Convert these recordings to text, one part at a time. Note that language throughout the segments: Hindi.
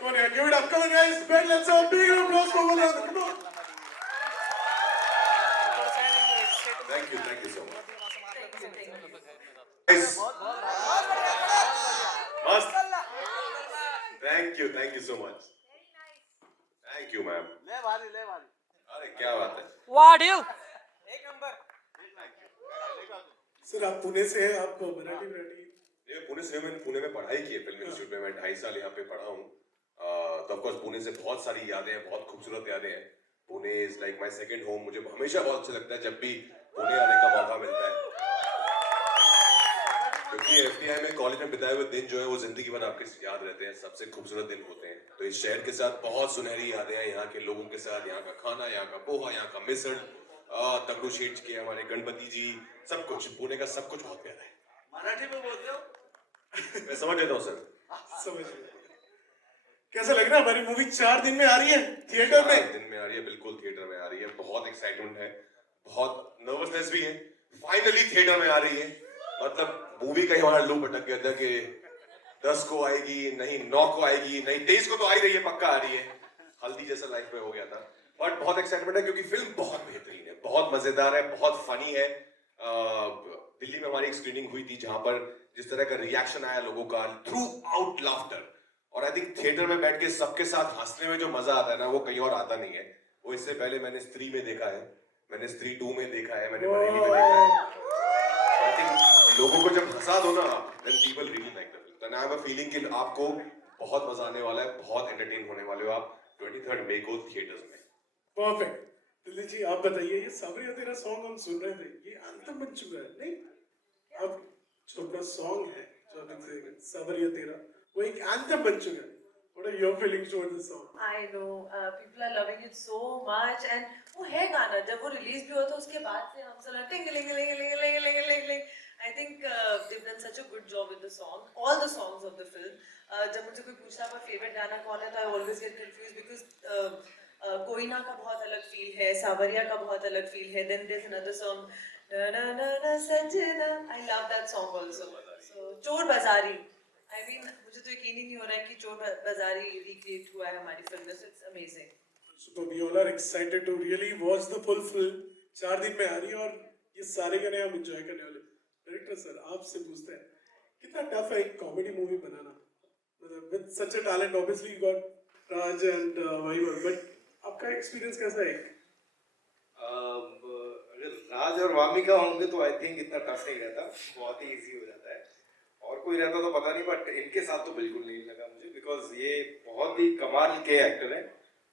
Come on, yeah, give it up. Come on, guys. Ben, let's have a big applause for Valanda. Come on. Thank you so much. Guys, must. Thank you so much. Thank you, ma'am. अरे क्या बात है? What you? सर आप पुणे से हैं, आप मराठी ये पुणे में पढ़ाई की है फिल्म इंस्टीट्यूट में। मैं 2.5 साल यहाँ पे पढ़ा हूँ। तो ऑफ कोर्स पुणे से बहुत सारी यादें हैं, बहुत खूबसूरत यादें हैं। Pune is like my second home. मुझे हमेशा बहुत अच्छा लगता है जब भी पुणे आने का मौका मिलता है, क्योंकि एफटीआई में कॉलेज में बिताए हुए दिन जो है वो जिंदगी भर आपके याद रहते हैं, सबसे खूबसूरत दिन होते हैं। तो इस शहर के साथ बहुत सुनहरी यादें हैं, यहाँ के लोगों के साथ, यहाँ का खाना, यहाँ का पोहा, यहाँ का मिसल, तगड़ू शेठ के हमारे गणपति जी, सब कुछ पुणे का सब कुछ बहुत प्यारा है। मराठी में बोलते हो? मैं समझ लेता हूँ सर। समझ कैसा लग रहा है? हमारी मूवी 4 दिन में आ रही है थिएटर में। 4 दिन में आ रही है, बिल्कुल थिएटर में आ रही है। बहुत एक्साइटमेंट है, बहुत नर्वसनेस भी है। फाइनली थिएटर में आ रही है। मतलब मूवी का ही हमारा लूप अटक गया था कि 10 को आएगी, नहीं 9 को आएगी, नहीं 23 को तो आ ही रही है, पक्का आ रही है। हल्दी जैसा लाइफ में हो गया था। बट बहुत एक्साइटमेंट है क्योंकि फिल्म बहुत बेहतरीन है, बहुत मजेदार है, बहुत फनी है। दिल्ली में हमारी एक स्क्रीनिंग हुई थी जहां पर जिस तरह का रिएक्शन आया लोगों का, थ्रू आउट लाफ्टर, और आई थिंक थिएटर में बैठ के सबके साथ हंसने में जो मजा आता है ना, वो कहीं और आता नहीं है। वो इससे पहले मैंने स्त्री में देखा है, मैंने स्त्री 2 में देखा है, मैंने बरेली में देखा है। आई थिंक लोगों को जब हंसा दो ना, then people really like the film. I have a feeling कि आपको बहुत मजा आने वाला है, बहुत एंटरटेन होने वाले हो आप 23 मई को थिएटर्स में। परफेक्ट। दिल्ली जी आप बताइए, ये सावरिया तेरा सॉन्ग हम सुन रहे थे, ये एंथम बन चुका है नहीं? अब जो अपना सॉन्ग है जो अभी से सावरिया तेरा, वो एक एंथम बन चुका है। What are your feelings towards the song? I know people are loving it so much and वो है गाना, जब वो रिलीज भी हुआ था उसके बाद से हम सब टिंग I think they've done such a good job with the song, all the songs of the film. जब मुझे कोई पूछता है फेवरेट गाना कौन है तो I always get confused because Koyna का बहुत अलग फील है, सावरिया का बहुत अलग फील है, then there's another song na na na na सजना, I love that song also. So चोर बाजारी, I mean मुझे तो यकीन ही नहीं हो रहा है कि चोर बाजारी recreate हुआ है हमारी फिल्म में, so it's amazing. So we all are excited to really watch the full film. 4 दिन में आ रही है और ये सारे गाने हम एंजॉय करने वाले। डायरेक्टर सर आपसे पूछते हैं, कितना टफ है एक कॉमेडी मूवी बनाना? मतलब with such a talent, obviously you got Raj and Vaibhav, but आपका एक्सपीरियंस कैसा है? अगर राज और वामिका होंगे तो आई थिंक इतना टफ नहीं रहता, बहुत ही इजी हो जाता है। और कोई रहता तो पता नहीं, बट इनके साथ तो बिल्कुल नहीं लगा मुझे, बिकॉज ये बहुत ही कमाल के एक्टर हैं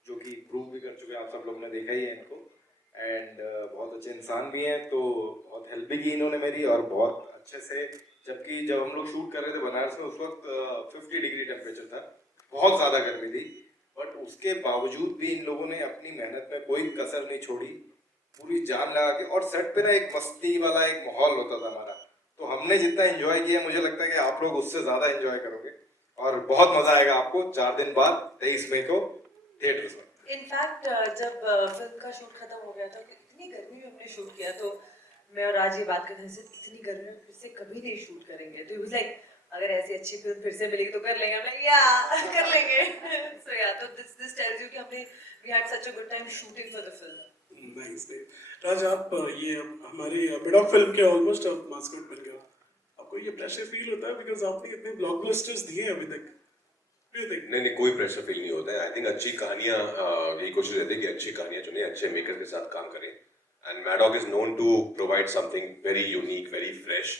जो कि प्रूव भी कर चुके हैं, आप सब लोग ने देखा ही है इनको। एंड बहुत अच्छे इंसान भी हैं, तो बहुत हेल्प भी की इन्होंने मेरी, और बहुत अच्छे से। जबकि जब हम लोग शूट कर रहे थे बनारस में, उस वक्त 50 डिग्री टेम्परेचर था, बहुत ज़्यादा गर्मी थी, बट उसके बावजूद भी इन लोगों ने अपनी मेहनत में कोई कसर नहीं छोड़ी, पूरी जान लगा के। और सेट पे ना एक मस्ती वाला एक माहौल होता था हमारा, तो हमने जितना एंजॉय किया, मुझे लगता है कि आप लोग उससे ज़्यादा एंजॉय करोगे, और बहुत मज़ा आएगा आपको 4 दिन बाद 23 मई को थिएटर्स में। इनफैक्ट जब फिल्म का शूट खत्म हो गया था, इतनी गर्मी में हमने शूट किया, तो मैं और राज ये बात करते थे, इतनी गर्मी में फिर से कभी नहीं शूट करेंगे। तो वाज लाइक अगर ऐसी अच्छी फिल्म फिर से मिलेगी तो कर लेंगे। हमने या कर लेंगे। सो या तो दिस टेल्स यू कि हमने we had such a good time shooting for the film. Nice. Raj आप ये हमारी मिडॉक फिल्म के ऑलमोस्ट मास्कट बन गए, आपको ये प्रेशर फील होता है बिकॉज आपने इतने ब्लॉकबस्टर्स दिए हैं अभी तक? नहीं, कोई प्रेशर फील नहीं होता है। आई थिंक अच्छी कहानियां, यही कोशिश रहती है कि अच्छी कहानियां चुने, अच्छे मेकर के साथ काम करें। And Maddock is known to provide something very unique, very fresh,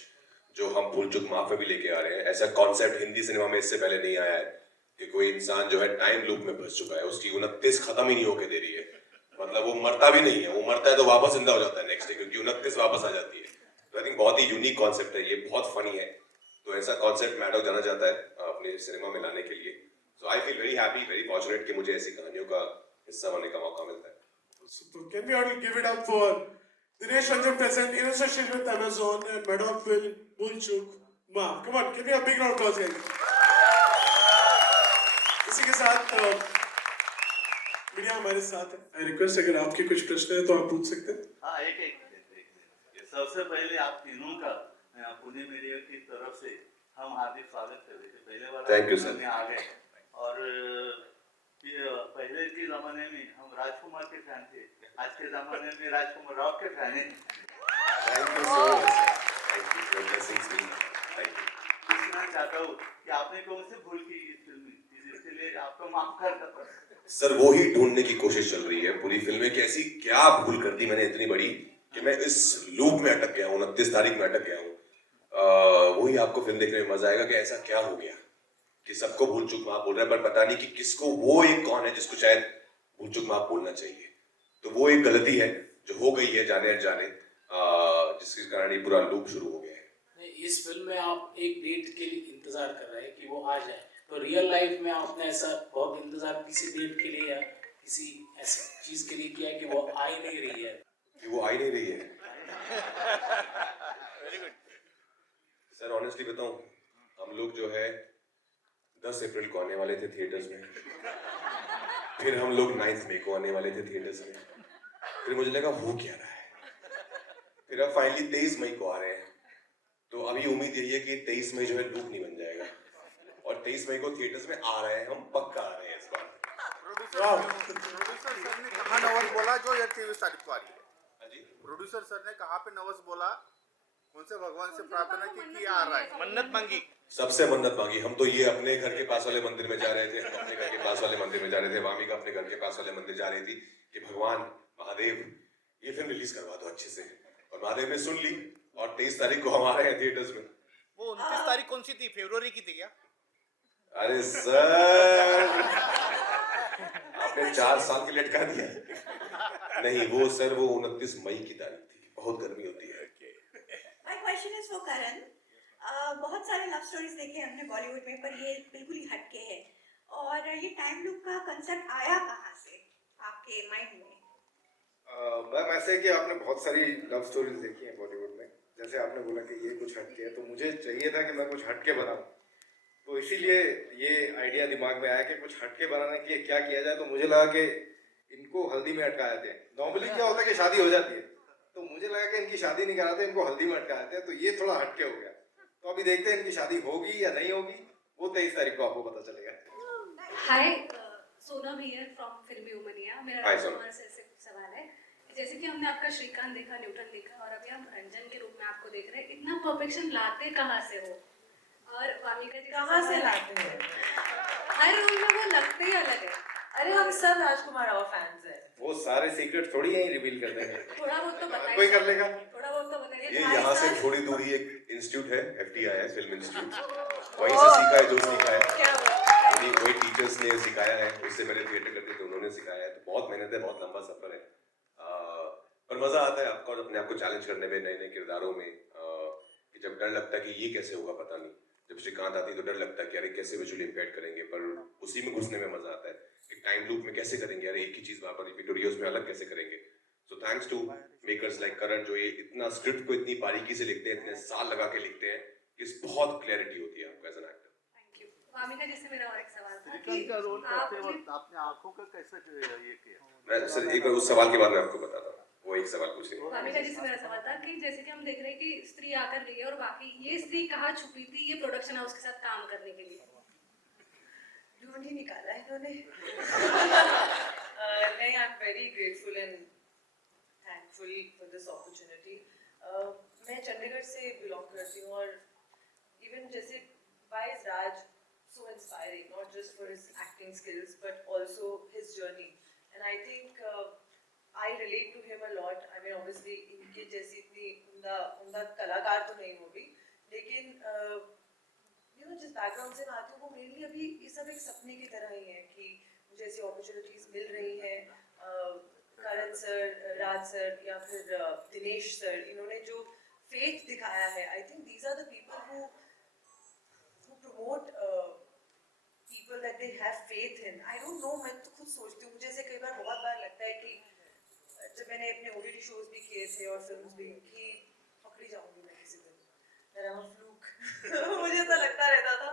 जो हम भूल चुक माफ में भी लेके आ रहे हैं। ऐसा कॉन्सेप्ट हिंदी सिनेमा में इससे पहले नहीं आया है कि कोई इंसान जो है टाइम लूप में फंस चुका है, उसकी 29 खत्म ही नहीं होके दे रही है। मतलब वो मरता भी नहीं है, वो मरता है तो वापस जिंदा हो जाता है नेक्स्ट डे, क्योंकि 29 वापस आ जाती है। तो आई थिंक बहुत ही यूनिक कॉन्सेप्ट है ये, बहुत फनी है। तो ऐसा कॉन्सेप्ट मैडॉक जाना चाहता है अपने सिनेमा में लाने के लिए। So I feel very happy, very fortunate कि मुझे ऐसी कहानियों का हिस्सा बनने का मौका मिलता है। So can we all give it up for Dinesh Ranjan present in association with Amazon and Maddock Film, Bulchuk, Ma. Come on, give me a big round of applause guys. इसी के साथ मीडिया हमारे साथ है। I request अगर आपके कुछ प्रश्न हैं तो आप पूछ सकते हैं। हाँ, एक सबसे पहले आप तीनों का पुणे मीडिया की तरफ से हम हार्दिक स्वागत करते हैं। पहले बार Thank you, sir. आ गए और के जमाने में हम राजकुमार के फैन थे, आज के जमाने में राजकुमार राव के फैन हैं। Thank you so much, thank you, your blessings me, thank you. पूछना चाहता हूँ कि आपने कौन से भूल की इस फिल्म में, इसलिए आपको माफ करना पड़ा। सर वो ही ढूंढने की कोशिश चल रही है पूरी फिल्म में कि ऐसी क्या भूल कर दी मैंने इतनी बड़ी कि मैं इस लूप में अटक गया हूँ, 29 तारीख में अटक गया हूँ। वही आपको फिल्म देखने में मजा आएगा कि ऐसा क्या हो गया कि सबको भूल चूक माफ बोल रहा है, पर पता नहीं कि किसको, वो एक कौन है जिसको शायद भूल चूक माफ बोलना चाहिए। तो वो एक गलती है जो हो गई है जाने अनजाने, जिसके कारण ये पूरा लूप शुरू हो गया है। नहीं, इस फिल्म में आप एक डेट के लिए इंतजार कर रहे हैं कि वो आ जाए, तो रियल लाइफ में आपने ऐसा बहुत इंतजार किसी डेट के लिए या किसी ऐसी चीज के लिए किया है कि वो आ ही नहीं रही है? कि वो आ ही नहीं रही है। सर ऑनेस्टली बताऊं, हम लोग जो है 10 अप्रैल को आने वाले थे थिएटर्स में, फिर हम लोग 9 मई को आने वाले थे थिएटर्स में, फिर मुझे लगा हो क्या रहा है, फिर अब फाइनली 23 मई को आ रहे हैं। तो अभी उम्मीद यही है कि 23 मई जो है लूप नहीं बन जाएगा, और 23 मई को थिएटर्स में आ रहे हैं, हम पक्का आ रहे हैं इस बार। प्रोड्यूसर सर ने कहाँ नवस बोला जो ये 23 तारीख को आ रही है? हाँ जी, प्रोड्यूसर सर ने कहाँ पे नवस बोला, कौन से भगवान से प्रार्थना की कि आ रहा है, मन्नत मांगी? सबसे मन्नत मांगी। हम तो ये अपने घर के पास वाले मंदिर में जा रहे थे, हम अपने घर के पास वाले मंदिर में जा रहे थे, वामिका अपने घर के पास वाले मंदिर जा रही थी कि भगवान महादेव ये फिल्म रिलीज करवा दो अच्छे से, और महादेव ने सुन ली और 23 तारीख को हम आ रहे हैं थिएटर्स में। वो 29 तारीख कौन सी थी, फरवरी की थी क्या? अरे सर आपने 4 साल के लिए अटका दिया। नहीं वो सर वो 29 मई की तारीख थी, बहुत गर्मी होती है। My question is for Karan. बहुत सारे लव स्टोरीज देखे हमने बॉलीवुड में, पर ये बिल्कुल ही हटके है। और ये टाइम लूप का कंसेप्ट आया कहाँ से आपके माइंड में? मैम ऐसे है कि आपने बहुत सारी लव स्टोरीज देखी हैं बॉलीवुड में, जैसे आपने बोला कि ये कुछ हटके है, तो मुझे चाहिए था कि मैं कुछ हटके बनाऊं, तो इसीलिए ये आइडिया दिमाग में आया कि कुछ हटके बनाने के लिए क्या किया जाए। तो मुझे लगा कि इनको हल्दी में अटका देते हैं। नॉर्मली क्या होता है कि शादी हो जाती है, तो मुझे लगा कि इनकी शादी नहीं कराते, इनको हल्दी में अटका देते हैं, तो ये थोड़ा हटके हो गया। तो अभी देखते हैं इनकी शादी होगी या नहीं होगी, वो 23 तारीख को आपको पता चलेगा। हाय, सोनम हियर फ्रॉम फिल्मी उमनिया। मेरा Hi, राजकुमार से सवाल है, जैसे कि हमने आपका श्रीकांत देखा, न्यूटन देखा, और अभी हम रंजन के रूप में आपको देख रहे हैं, इतना परफेक्शन लाते कहाँ से हो? और वामिका जी कहाँ से लाते हैं? हर रोल में वो लगते ही अलग है। अरे हम सब राजकुमार राव फैंस हैं। वो सारे सीक्रेट थोड़ी यहीं रिवील कर देंगे, थोड़ा बहुत तो बताइए। कोई कर लेगा। थोड़ा बहुत तो बताइए। ये यहाँ से थोड़ी दूर ही एक इंस्टीट्यूट है, FTI है, फिल्म इंस्टीट्यूट, वहीं से सीखा है जो सीखा है। क्या हुआ? वही टीचर्स ने सिखाया है, उससे पहले थिएटर करते थे उन्होंने सिखाया है। तो बहुत मेहनत है, बहुत लंबा सफर है, पर मजा आता है आपको अपने आप को चैलेंज करने में, नए नए किरदारों में। कि जब डर लगता है कि ये कैसे होगा पता नहीं, जब श्रीकांत आती है तो डर लगता है कि अरे कैसे विजुअली इम्पैक्ट करेंगे, पर उसी में घुसने में मजा आता है कि टाइम लूप में कैसे करेंगे, अरे एक ही चीज बार बार रिपीट हो रही है, उसमें अलग कैसे करेंगे। So thanks to makers like Karan जो ये इतना स्क्रिप्ट को इतनी बारीकी से लिखते हैं, इतने साल लगा के लिखते हैं, इस बहुत क्लैरिटी होती है आपको as an actor. Thank you. Wamiqa ji से मेरा और एक सवाल था श्रीकांत का रोल करते आपने वक्त आपने आंखों का कैसे ये किया? मैं सर एक बार उस सवाल के बाद मैं आपको बताता हूँ, वो एक सवाल पूछे। वामिका जी से मेरा सवाल था कि जैसे कि हम देख रहे हैं कि स्त्री आकर गई है, और बाकी ये स्त्री कहाँ छुपी थी ये प्रोडक्शन हाउस के साथ काम करने के लिए? ढूंढ ही निकाला है इन्होंने। नहीं, I am very grateful and thankful for this opportunity. मैं चंडीगढ़ से बिलोंग करती हूँ, और इवन जैसे why is Raj so inspiring, not just for his acting skills but also his journey, and I think I relate to him a lot. I mean obviously इनके जैसी इतनी उम्दा कलाकार तो नहीं होगी, लेकिन you know जिस बैकग्राउंड से मैं आती हूँ वो मेरे लिए अभी ये सब एक सपने की तरह ही है कि मुझे ऐसी अपॉर्चुनिटीज मिल रही हैं। करण सर, राज सर या फिर दिनेश सर, इन्होंने जो फेथ दिखाया है, I think these are the people who promote people that they have faith in. I don't know, मैं तो खुद सोचती हूँ, मुझे ऐसे कई बार बहुत बार लगता है कि जब मैंने अपने OTT शोज भी किए थे और फिल्म्स भी, कि पकड़ी जाऊंगी मैं किसी दिन, that I'm a fluke। मुझे ऐसा लगता रहता था,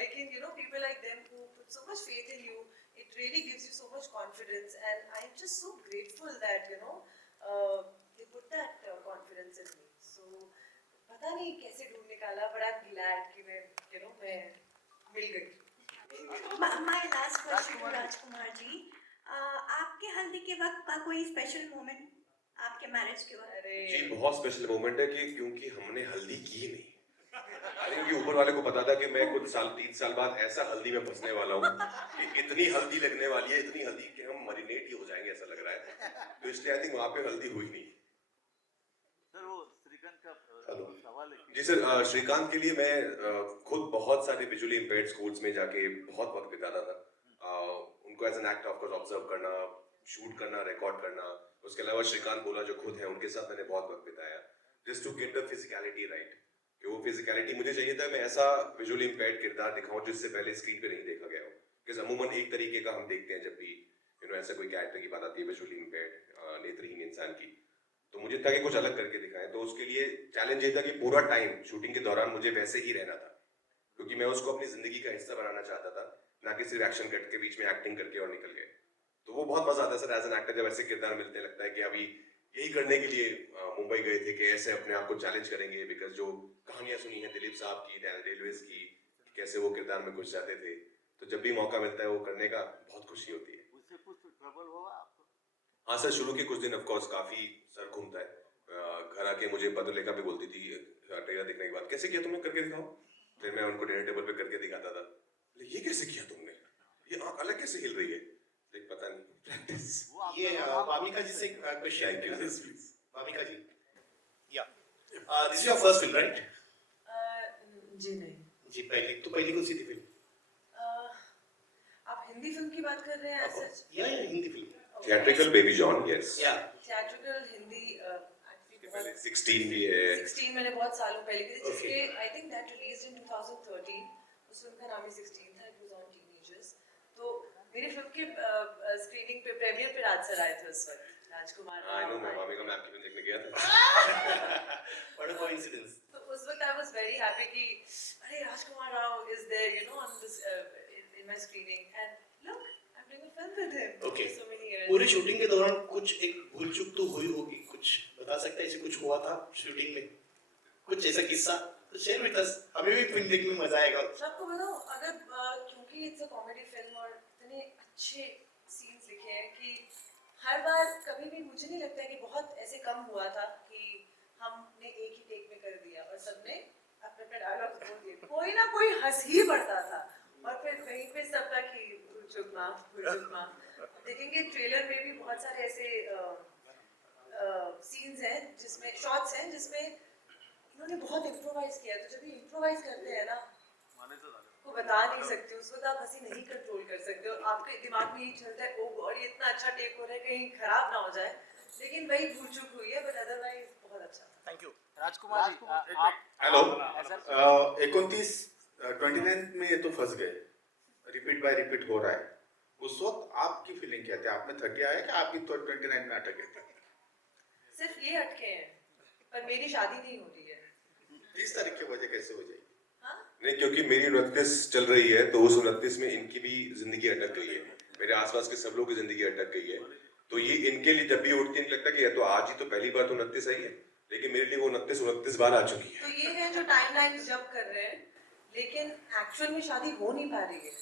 लेकिन you know people like them who put so much faith in you, it really gives you so much confidence, and I'm just so grateful that you know they put that confidence in me. So पता नहीं कैसे ढूंढ निकाला, but I'm glad कि मैं you know मैं मिल गई। My last question to Rajkumar ji. आपके हल्दी के वक्त का कोई स्पेशल मोमेंट आपके मैरिज के वक्त? जी बहुत स्पेशल मोमेंट है कि क्योंकि हमने हल्दी की नहीं, क्योंकि ऊपर वाले को पता था कि मैं कुछ साल 3 साल बाद ऐसा हल्दी में फंसने वाला हूँ कि इतनी हल्दी लगने वाली है, इतनी हल्दी कि हम मरीनेट ही हो जाएंगे ऐसा लग रहा है, तो इसलिए आई थिंक वहां पे हल्दी हुई नहीं। सर वो श्रीकांत का हेलो। सवाल है जी सर, श्रीकांत के लिए मैं खुद बहुत सारे विजुअली इम्पेयर्ड स्कूल्स में जाके बहुत वक्त बिताता था। उनको as an actor of course observe करना, शूट करना, रिकॉर्ड करना। उसके अलावा श्रीकांत बोला जो खुद है उनके साथ मैंने बहुत वक्त बिताया just to get the physicality right, कि वो फिजिकलिटी मुझे चाहिए था मैं ऐसा विजुअली इम्पेयर्ड किरदार दिखाऊं जिससे पहले स्क्रीन पे नहीं देखा गया हो, क्योंकि अमूमन एक तरीके का हम देखते हैं जब भी ऐसा कोई कैरेक्टर की बात आती है विजुअली इम्पेयर्ड नेत्रहीन इंसान की, तो मुझे था कि कुछ अलग करके दिखाएं। तो उसके लिए चैलेंज ये था कि पूरा टाइम शूटिंग के दौरान मुझे वैसे ही रहना था, क्योंकि मैं उसको अपनी जिंदगी का हिस्सा बनाना चाहता था, ना कि सिर्फ एक्शन कट के बीच में एक्टिंग करके और निकल गए। तो वो बहुत मजा आता है सर एज एन एक्टर, जब ऐसे किरदार मिलते हैं लगता है कि अभी यही करने के लिए मुंबई गए थे कि ऐसे अपने आप को चैलेंज करेंगे, बिकॉज जो कहानियां सुनी है दिलीप साहब की, डैन रेलवेज की, कैसे वो किरदार में घुस जाते थे, तो जब भी मौका मिलता है वो करने का बहुत खुशी होती है। उससे कुछ ट्रबल हुआ आपको? हाँ सर, शुरू के कुछ दिन ऑफकोर्स काफी सर घूमता है। घर आके मुझे पत्रलेखा भी बोलती थी ट्रेलर देखने के बाद, कैसे किया तुमने, करके दिखाओ। फिर मैं उनको डिनर टेबल पे करके दिखाता था, ये कैसे किया तुमने, ये आंख अलग कैसे हिल रही है, देख पता नहीं प्रैक्टिस। वो आपका ये नाम- वामिका जी से एक क्वेश्चन Thank you, है। sir, please. वामिका जी, या this is your first film right? जी नहीं। जी पहली कौन सी थी फिल्म? आप हिंदी फिल्म की बात कर रहे हैं सच? या Hindi film? Theatrical baby John, yes. या थिएट्रिकल हिंदी actually पहले बहुत- 16 भी है। 16 मैंने बहुत सालों पहले की थी, Okay. जिसके I think that released in 2013। उस फिल्म का नाम ही 16 था, इट वाज ऑन टीनेजर्स। तो मेरी फिल्म के स्क्रीनिंग पे प्रीमियर पे राज सर आए थे उस वक्त, राजकुमार आई नो, मैं राव। वामिका मैम की फिल्म देखने गया था। What a coincidence. तो उस वक्त आई वाज वेरी हैप्पी कि अरे Rajkummar Rao is there on this in my screening, and look I am doing a film with him Okay. So many years. पूरी शूटिंग के दौरान कुछ एक भूल चूक तो हुई होगी, कुछ बता सकते हैं ऐसे कुछ हुआ था शूटिंग में, कुछ ऐसा किस्सा तो शेयर विद अस, हमें भी फिल्म देखने में मजा आएगा। आपको बताओ, अगर क्योंकि इट्स अ कॉमेडी फिल्म और इतने अच्छे सीन्स लिखे हैं कि हर बार कभी भी मुझे नहीं लगता है कि बहुत ऐसे कम हुआ था कि हमने एक ही टेक में कर दिया और सबने अपने अपने डायलॉग बोल दिए, कोई ना कोई हंस ही पड़ता था और फिर कहीं पे सब तक ही भूल चूक माफ। देखेंगे ट्रेलर में भी बहुत सारे ऐसे सीन्स हैं जिसमें शॉट्स हैं जिसमें इन्होंने बहुत इम्प्रोवाइज किया। तो जब ये इम्प्रोवाइज करते हैं ना, को बता नहीं सकते, उस वक्त आप हंसी नहीं कंट्रोल कर सकते हो, आपके दिमाग में ये चलता है ओ गॉड ये इतना अच्छा टेक हो रहा है कहीं खराब ना हो जाए, लेकिन वही भूल चूक हुई है, बट अदरवाइज बहुत अच्छा था। Thank you. राजकुमार जी, आप हेलो। ऐसा 29 29 में ये तो फंस गए, रिपीट बाय रिपीट हो रहा है, उस वक्त आपकी फीलिंग क्या थी? आप में 30 आया कि आप भी तो 29 में अटके थे? सिर्फ ये अटके हैं, पर मेरी शादी नहीं होती है। 30 तारीख की वजह कैसे हो जाएगी? हाँ? नहीं, क्योंकि मेरी 29 चल रही है तो उस 29 में इनकी भी जिंदगी अटक गई है, मेरे आसपास के सब लोगों की जिंदगी अटक गई है, तो ये इनके लिए जब भी उठती है लगता है कि या तो आज ही तो पहली बार तो 29 आई है, लेकिन मेरे लिए वो 29 बार आ चुकी है। तो ये है जो टाइमलाइन जंप कर रहे हैं, लेकिन एक्चुअल में शादी हो नहीं पा रही है,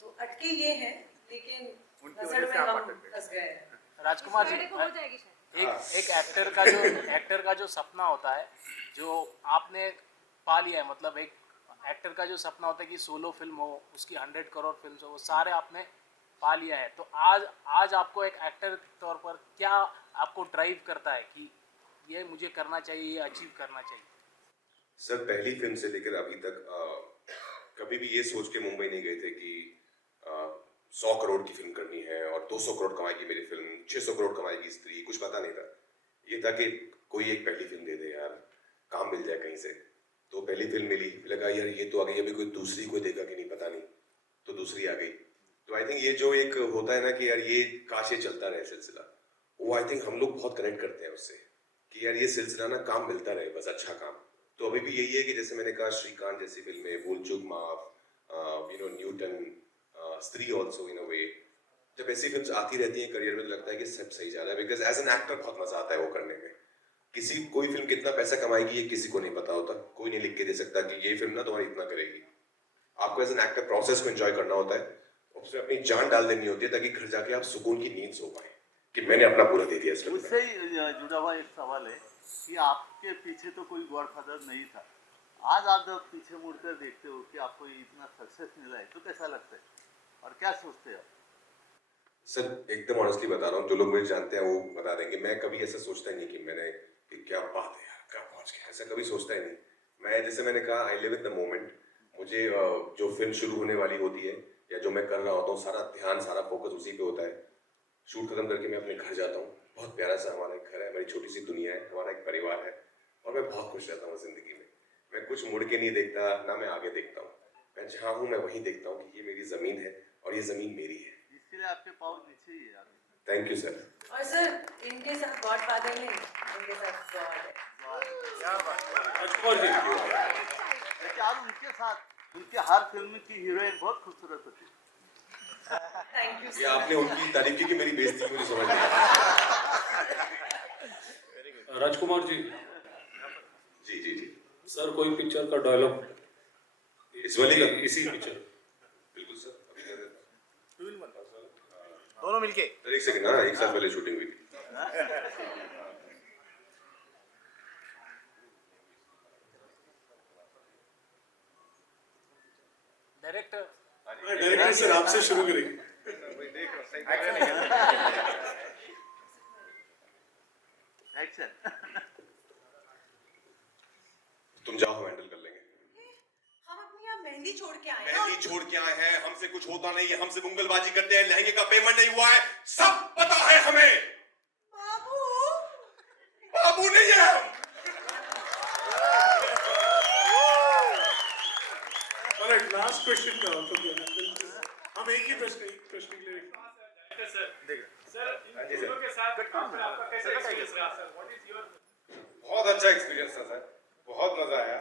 तो अटके ये हैं, लेकिन रसड़ में हम फंस गए हैं। राजकुमार जी, फ्राइडे को हो जाएगी शायद। एक एक्टर का जो सपना होता है, जो आपने पा लिया है, मतलब एक एक्टर का जो सपना होता है कि सोलो फिल्म हो, उसकी 100 करोड़ फिल्म हो, वो सारे आपने पा लिया है, तो आज आपको एक एक्टर के तौर पर क्या आपको ड्राइव करता है कि ये मुझे करना चाहिए, ये अचीव करना चाहिए? सर पहली फिल्म से लेकर अभी तक कभी भी ये सोच के मुंबई नहीं गए थे कि 100 करोड़ की फिल्म करनी है और 200 करोड़ कमाएगी मेरी फिल्म, 600 करोड़ कमाएगी स्त्री, कुछ पता नहीं था। ये था कि कोई एक पहली फिल्म दे दे यार, काम मिल जाए कहीं से। तो पहली फिल्म मिली, लगा यार ये तो आ गई, अभी कोई दूसरी कोई देगा कि नहीं पता नहीं, तो दूसरी आ गई। तो आई थिंक ये जो एक होता है ना कि यार ये काश ये चलता रहे सिलसिला, वो आई थिंक हम लोग बहुत कनेक्ट करते हैं उससे कि यार ये सिलसिला ना काम मिलता रहे, बस अच्छा काम। तो अभी भी यही है कि जैसे मैंने कहा श्रीकांत जैसी फिल्में, भूल चूक माफ, न्यूटन, स्त्री ऑल्सो इन अ वे, जब ऐसी फिल्म आती रहती हैं करियर में तो लगता है कि सब सही जा रहा है, बिकॉज एज एन एक्टर बहुत मजा आता है वो करने में। कोई फिल्म कितना पैसा कमाएगी ये किसी को नहीं पता होता, कोई नहीं लिख के दे सकता कि ये फिल्म ना तुम्हारी इतना करेगी। आपको एज एन एक्टर प्रोसेस को एंजॉय करना होता है, उसमें अपनी जान डाल देनी होती है ताकि घर जाके आप सुकून की नींद सो पाए कि मैंने अपना पूरा दे दिया इस फिल्म में। उससे ही जुड़ा हुआ एक सवाल है कि आपके पीछे तो कोई गॉडफादर नहीं था, आज आप जब पीछे मुड़कर देखते हो कि आपको इतना सक्सेस मिला है तो कैसा लगता है और क्या सोचते हो? सर एकदम ऑनेस्टली बता रहा हूँ, जो लोग मुझे जानते हैं वो बता देंगे, मैं कभी ऐसा सोचता ही नहीं कि मैंने कि क्या बात है यार क्या पहुंच गया, ऐसा कभी सोचता ही नहीं। मैं जैसे मैंने कहा I live in the moment. मुझे जो फिल्म शुरू होने वाली होती है या जो मैं कर रहा होता हूँ सारा ध्यान सारा फोकस उसी पे होता है। शूट खत्म करके मैं अपने घर जाता हूँ, बहुत प्यारा सा हमारा एक घर है, हमारी छोटी सी दुनिया है, हमारा एक परिवार है और मैं बहुत खुश रहता हूँ जिंदगी में। मैं कुछ मुड़ के नहीं देखता, ना मैं आगे देखता हूँ, मैं जहाँ हूँ मैं वहीं देखता हूँ कि ये मेरी जमीन है और ये जमीन मेरी है। इसके लिए आपके पाँव नीचे ही है यार। Thank you sir. और सर इनके साथ गॉडफादर नहीं, इनके साथ गॉड है। राजकुमार जी लेकिन आज उनके साथ उनके हर फिल्म की हीरोइन बहुत खूबसूरत होती है। थैंक यू ये आपने उनकी तारीफ की कि मेरी बेइज्जती की, मुझे समझ नहीं आया। राजकुमार जी, जी जी जी सर कोई पिक्चर का डायलॉग इस वाली का इसी पिक्चर। बिल्कुल सर, अभी कर देता हूँ। दोनों मिलके सर एक सेकंड, हाँ एक साल पहले शूटिंग हुई थी। डायरेक्टर डायरेक्टर सर आपसे शुरू करेंगे। एक्शन। तुम जाओ, हम हैंडल कर लेंगे। हम अपनी यहाँ मेहंदी छोड़ के आए हैं मेहंदी छोड़ के आए हैं, हमसे कुछ होता नहीं है, हमसे मुंगलबाजी करते हैं, लहंगे का पेमेंट नहीं हुआ है, सब पता है हमें। बाबू बाबू नहीं है हम। और लास्ट क्वेश्चन का तो क्या है? हम एक ही प्रश्न के लिए बहुत अच्छा एक्सपीरियंस था सर, बहुत मजा आया।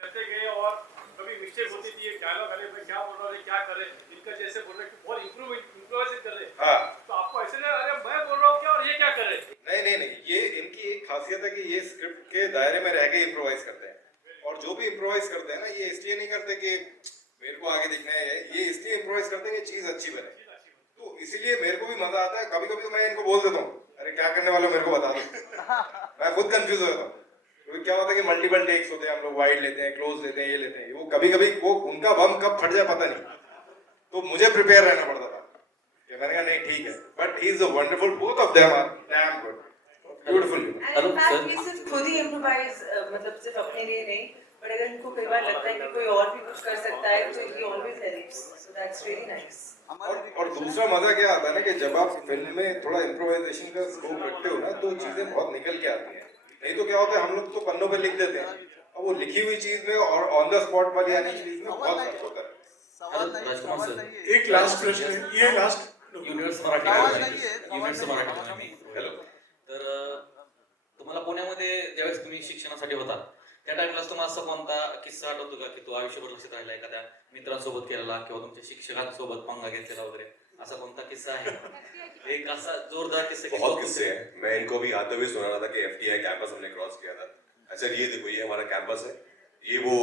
करते गए और कभी मिस्टेक होती थी, डायलॉग वाले में क्या बोल रहा है क्या करे, इनका जैसे बोल रहे कि बहुत इम्प्रोवाइज कर रहे। हाँ तो आपको ऐसे नहीं अरे मैं बोल रहा हूँ क्या और ये क्या करे? नहीं, ये इनकी एक खासियत है कि ये स्क्रिप्ट के दायरे में रह के इम्प्रोवाइज करते हैं और जो भी इम्प्रोवाइज करते हैं ना ये इसलिए नहीं करते कि मेरे को आगे दिखना है, ये इसलिए इम्प्रोवाइज करते हैं कि चीज अच्छी बने। तो इसीलिए मेरे को भी मजा आता है। कभी कभी तो मैं इनको बोल देता हूँ अरे क्या करने वाले हो मेरे को बता दो। मैं खुद कंफ्यूज हो जाता हूँ क्योंकि क्या होता है कि मल्टीपल टेक्स होते हैं, हम लोग वाइड लेते हैं, क्लोज लेते हैं, ये लेते हैं, वो कभी कभी वो उनका बम कब फट जाए पता नहीं, तो मुझे प्रिपेयर रहना पड़ता था कि मैंने कहा नहीं ठीक है, but he is a wonderful, both of them are damn good, beautiful. And in fact, we सिर्फ खुद ही improvise, मतलब सिर्फ अपने लिए नहीं, but अगर इनको कई बार लगता है कि कोई और भी कुछ कर सकता है तो he always helps, so that's really nice. और दूसरा मजा क्या आता है ना कि जब आप फिल्म में थोड़ा इम्प्रोवाइजेशन का स्कोप रखते हो ना तो चीजें बहुत निकल के आती हैं। नहीं तो क्या होता है हम लोग तो पन्नों पे लिख देते हैं और वो लिखी हुई चीज में और ऑन द स्पॉट वाली आने चीज में बहुत फर्क होता है। सवाल नहीं है। एक लास्ट प्रश्न है, ये लास्ट युनिव्हर्स सवाल मराठी नाहीये, सवाल युनिव्हर्स नाहीये. मराठी मी हेलो तर तुम्हाला पुण्यामध्ये ज्यावेळेस तुम्ही शिक्षणासाठी होता त्या टाइमला तुम्हाला असा कोणता किस्सा आठवतो का की तो आयुष्यभर लक्षात राहिला, एखाद्या मित्रांसोबत केलेला किंवा तुमच्या शिक्षकांसोबत पंगा घेतलेला वगैरे असा कोणता किस्सा आहे? एक असा जोरदार किस्सा की बहुत किस्से हैं। मैं इनको भी आते हुए सुना रहा था कि FTI कैंपस हमने क्रॉस किया था। अच्छा ये देखो ये हमारा कैंपस है, ये वो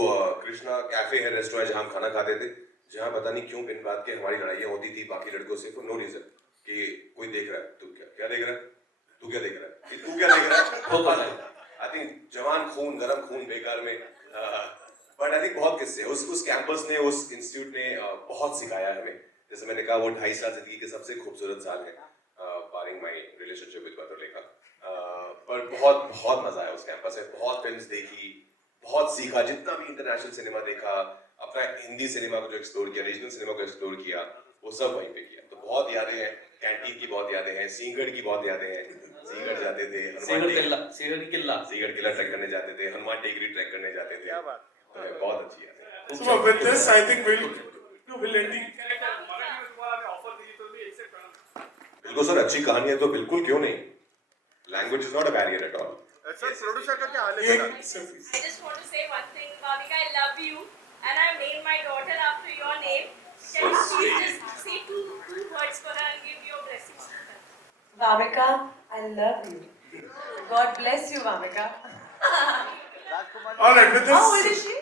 कृष्णा कैफे है, रेस्टोरेंट जहाँ हम खाना खाते थे, जहाँ पता नहीं क्यों बिन बात के हमारी लड़ाइयाँ होती थी बाकी लड़कों से फॉर नो रीजन कि कोई देख रहा है, तू क्या देख रहा है, तू क्या देख रहा है, तू क्या देख रहा है। आई थिंक जवान खून गरम खून बेकार में, बट आई थिंक बहुत किस्से उस कैंपस ने उस इंस्टीट्यूट ने बहुत सिखाया हमें। जैसे मैंने कहा वो 2.5 साल जिंदगी के सबसे खूबसूरत साल है बारिंग माई रिलेशनशिप विद बतुलेखा, पर बहुत बहुत मजा आया उस कैंपस में, बहुत फिल्म्स देखी, बहुत सीखा, जितना भी इंटरनेशनल सिनेमा देखा, अपना हिंदी सिनेमा को जो एक्सप्लोर किया, रीजनल सिनेमा को एक्सप्लोर किया, वो सब वहीं पे किया। तो बहुत यादें हैं, कैंटीन की बहुत यादें हैं, सिंहगढ़ की बहुत यादें हैं, सिंहगढ़ जाते थे, सिंहगढ़ किला ट्रैक करने जाते थे, हनुमान टेकरी ट्रैक करने जाते थे, बहुत अच्छी यादें हैं। So with this, I think we'll end the Marathi में तुम्हाला मैं ऑफर दी तो भी एक्सेप्ट करना। बिल्कुल सर, अच्छी कहानी है तो बिल्कुल क्यों नहीं, language is not a barrier at all. Sir producer का क्या हाल है? एक सिर्फ I just want to say one thing, Bhavika, I love you, and I've named my daughter after your name. Can you please just say two words for her and give your blessings to her? Vamika, I love you. God bless you, Vamika. Rajkumar all right with How old this is she?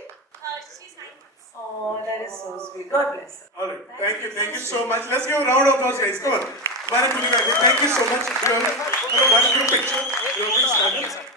She's 9 months. Oh, Oh, that is so sweet. God bless her. All right. Thank you so much. Let's give a round of applause, guys. Come on. Thank you so much. You all have a one group picture. You all will stand up.